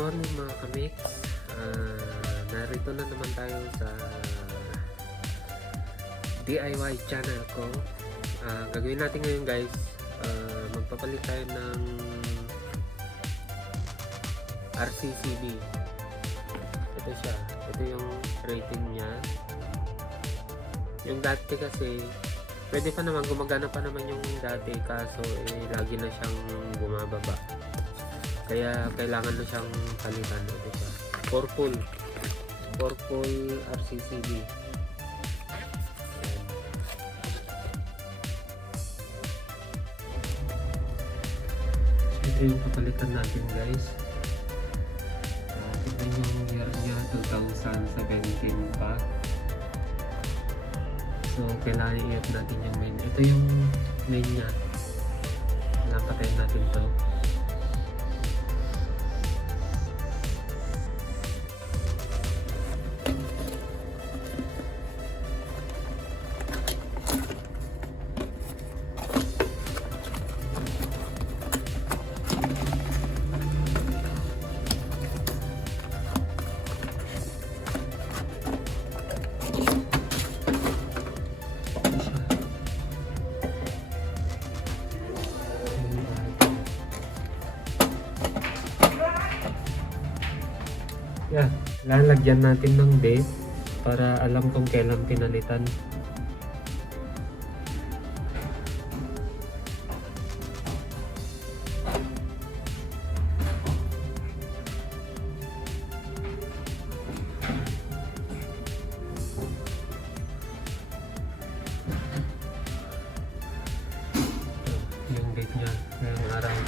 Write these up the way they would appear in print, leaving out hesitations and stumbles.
morning mga kamix. Narito na naman tayo sa DIY channel ko. Gagawin natin ngayon guys, magpapalit tayo ng RCCB. Ito siya, ito yung rating niya. Yung dati kasi pwede pa naman, gumagana pa naman yung dati, kaso lagi na siyang bumababa. Kaya kailangan na siyang palitan. Ito siya, purple RCCB. Ito yung papalitan natin guys. Ito yung year niya, 2017 pa. So kailangan i-up natin yung main. Ito yung main niya. Napatayin natin to. Yeah, lalagyan natin ng date para alam kung kailan pinalitan. Yung date niya, yung araw.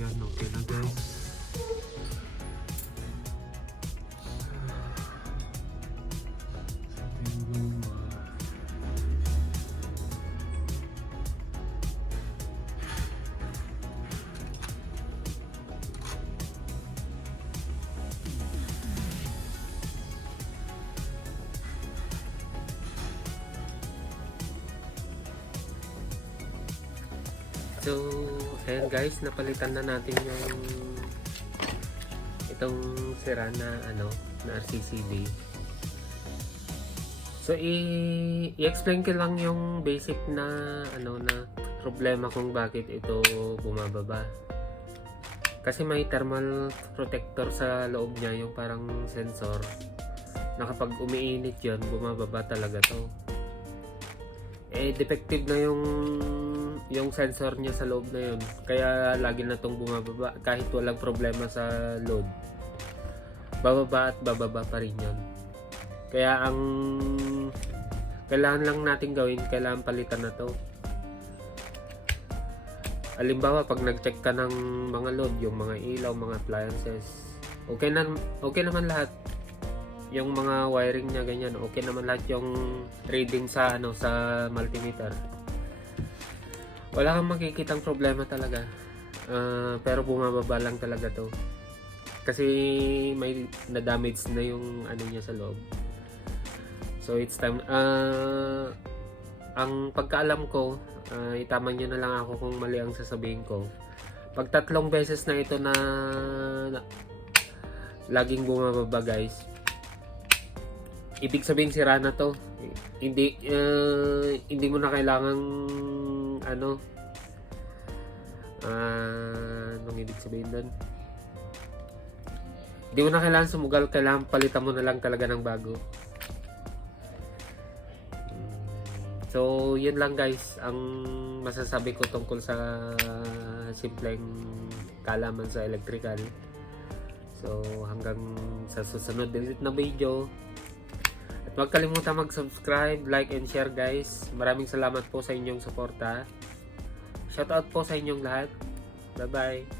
Yan, okay na guys. So, ayan guys, napalitan na natin yung itong sira na na RCCB. So, i-explain ko lang yung basic na na problema kung bakit ito bumababa. Kasi may thermal protector sa loob niya, yung parang sensor na kapag umiinit yun, bumababa talaga to. Defective na yung sensor niya sa loob na yun, kaya lagi na tong bumababa kahit walang problema sa load. Bababa at bababa pa rin yun. Kaya ang kailangan lang natin gawin, kailangan palitan na to. Halimbawa, pag nag-check ka ng mga load, yung mga ilaw, mga appliances, okay naman lahat. Yung mga wiring niya ganyan, okay naman lahat yung reading sa sa multimeter. Wala kang makikitang problema talaga. Pero bumababa lang talaga to. Kasi may na-damage na yung niya sa loob. So it's time. Ang pagkaalam ko, itama nyo na lang ako kung mali ang sasabihin ko. Pag 3 beses na ito na laging bumababa guys, ibig sabihin sira na to. Hindi mo na kailangang anong ibig sabihin doon? Hindi mo na kailangan sumugal, kailangan palitan mo na lang talaga ng bago. So, yun lang guys ang masasabi ko tungkol sa simpleng kaalaman sa electrical. So, hanggang sa susunod na video. At huwag kalimutan mag-subscribe, like, and share guys. Maraming salamat po sa inyong suporta. Shoutout po sa inyong lahat. Bye-bye.